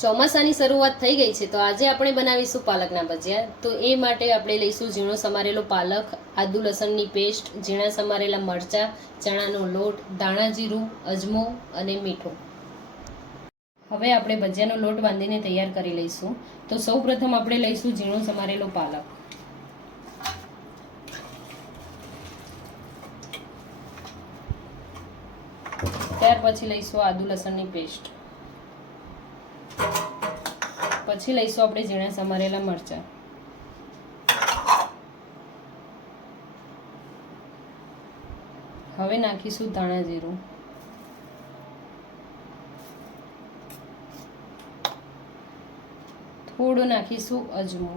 ચોમાસાની શરૂઆત થઈ ગઈ છે તો આજે આપણે બનાવીશું પાલકના ભજીયા। તો એ માટે આપણે લઈશું ઝીણો સમારેલો પાલક, આદુ લસણની પેસ્ટ, ઝીણા સમારેલા મરચાં, ચણાનો લોટ, ધાણા જીરું, અજમો અને મીઠું। હવે આપણે ભજીયાનો લોટ બાંધીને તૈયાર કરી લઈશું। તો સૌપ્રથમ આપણે લઈશું ઝીણો સમારેલો પાલક, ત્યાર પછી લઈશું આદુ લસણની પેસ્ટ, પછી લઈશું આપણે ઝીણા સમારેલા મરચાં, હવે નાખીશું ધાણા જીરું, થોડું નાખીશું અજમો।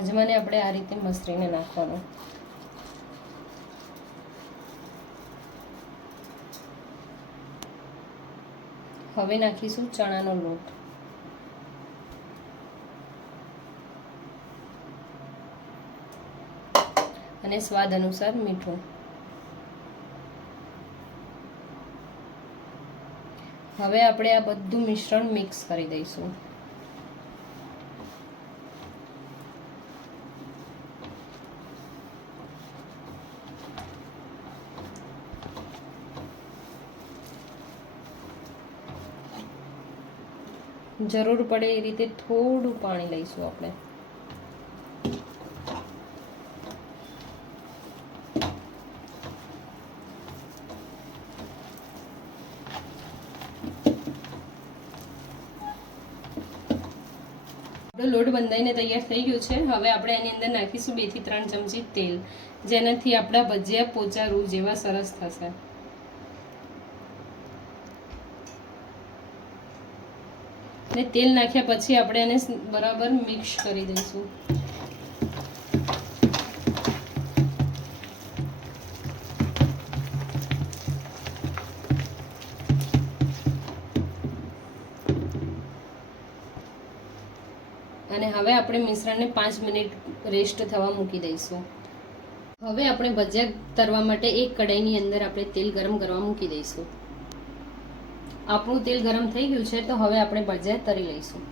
અજમાને આપણે આ રીતે મસળીને નાખવાનો। હવે નાખીશું ચણાનો લોટ, અને સ્વાદ અનુસાર મીઠું। હવે આપણે આ બધું મિશ્રણ મિક્સ કરી દઈશું। જરૂર પડે એ રીતે થોડું પાણી લઈશું આપણે। લોટ બંધાઈને તૈયાર થઈ ગયો છે। હવે આપણે એની અંદર નાખીશું 2 થી 3 ચમચી તેલ, જેનાથી આપણા ભજીયા પોચા રૂ જેવા સરસ થશે। ને તેલ નાખ્યા પછી આપણે એને બરાબર મિક્સ કરી દઈશું। અને હવે આપણે મિશ્રણને 5 મિનિટ રેસ્ટ થવા મૂકી દઈશું। હવે આપણે ભજીયા તળવા માટે એક કઢાઈની અંદર આપણે તેલ ગરમ કરવા મૂકી દઈશું। આપણું તેલ ગરમ થઈ ગયું છે તો હવે આપણે ભજીયા તળી લઈશું।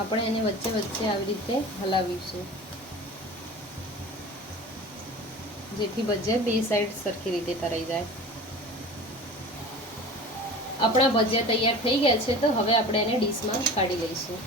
આપણે એને વચ્ચે વચ્ચે આવી રીતે હલાવીશું, જેથી ભજીયા બે સાઈડ સરખી રીતે તળાઈ જાય। આપણા ભજીયા તૈયાર થઈ ગયા છે તો હવે આપણે એને ડીશમાં કાઢી લઈશું।